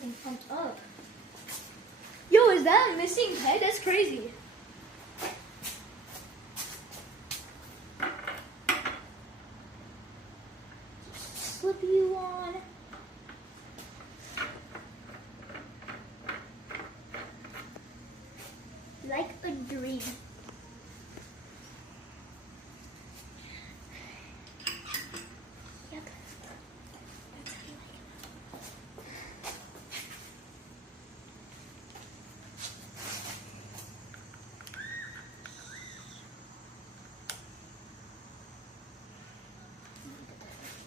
everything pumped up. Yo, is that a missing head? That's crazy. Just slip you on. Like a dream. Yep.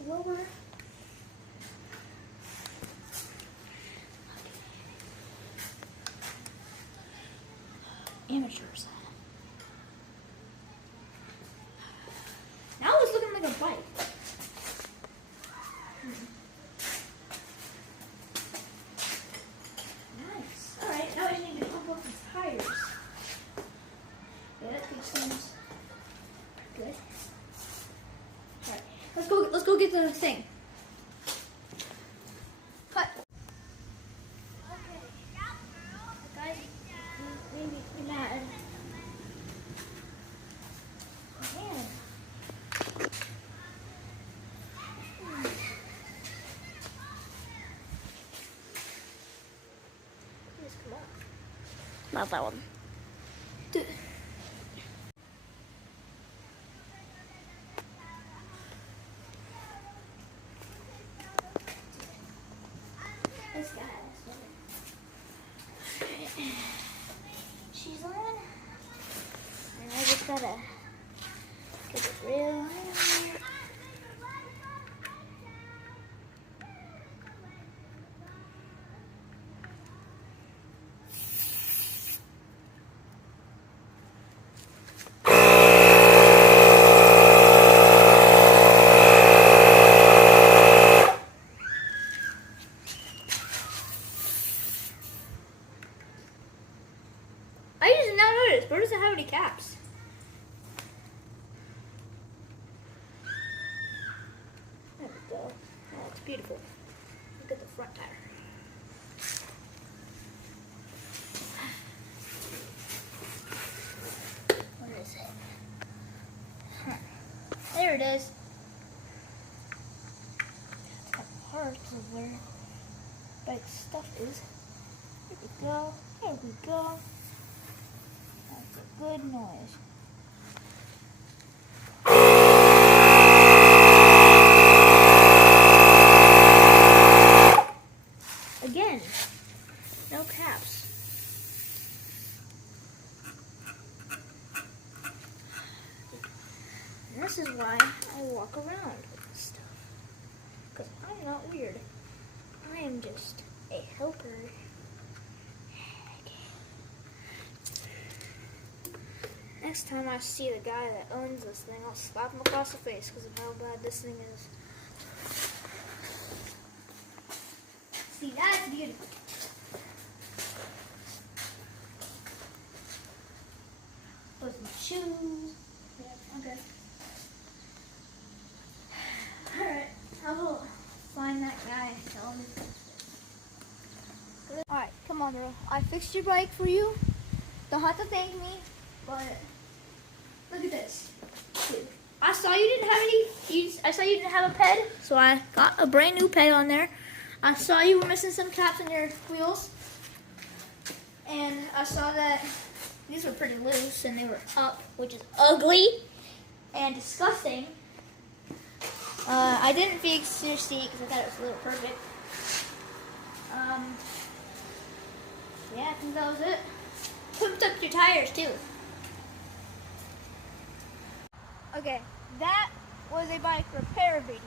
Lower. Amateurs. Now it's looking like a bike. Nice. Alright, now I just need to pump up the tires. Yeah, that seems good. Alright, let's go get the thing. Cut. Okay. The guys made me pretty mad. Man. Please come on. Not that one. Dude. This guy. She's on. And I just gotta get it real. I just now noticed, where does it have any caps? There we go. Oh, it's beautiful. Look at the front tire. What is it? Huh. There it is. It's got parts of where bike stuff is. Here we go. There we go. That's a good noise. Again, no caps. And this is why I walk around with this stuff. Because I'm not weird. I am just a helper. Next time I see the guy that owns this thing, I'll slap him across the face because of how bad this thing is. See, that's beautiful. Put some shoes. Yeah, okay. Alright, I will find that guy and tell him. Alright, come on, girl. I fixed your bike for you. Don't have to thank me, but look at this. Dude, I saw you didn't have I saw you didn't have a ped, so I got a brand new ped on there. I saw you were missing some caps on your wheels, and I saw that these were pretty loose and they were up, which is ugly and disgusting. I didn't fix your seat because I thought it was a little perfect. Yeah, I think that was it. Pumped up your tires too. Okay, that was a bike repair video.